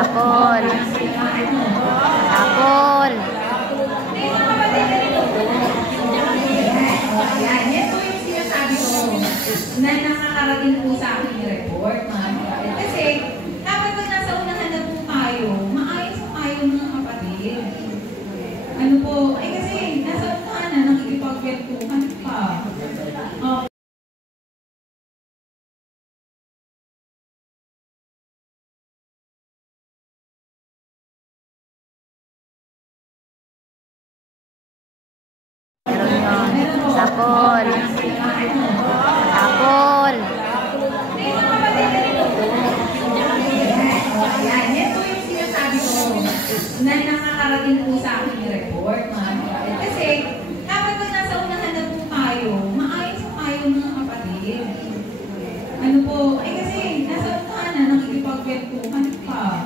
Sapol. Sapol. Yan, yan po yung sinasabi ko na nakakarating po sa akin yung report, mga kapatid. Kasi, kapag nasa unahan na po tayo, maayos po tayo mga kapatid. Ano po, kasi nasa unahan na nakikipagkwentuhan pa. Sapol. Sapol. Yan po yung sinasabi ko na nakakarating po sa akin yung report, mga kapatid. Kasi, kapag nasa unahan na po tayo, maayos po tayo mga kapatid. Ano po, kasi nasa unahan na nakikipagkwentuhan pa.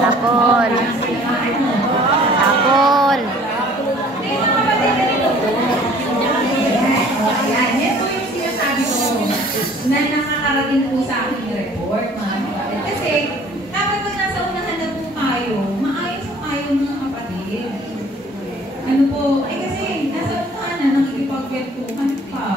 Sapol. Sapol. Yan po yung sinasabi ko na nakakarating po sa akin yung report, mga kapatid. Kasi, kapag nasa unahan na po tayo, maayos po tayo mga kapatid. Ano po, kasi nasa unahan na nakikipagkwentuhan pa.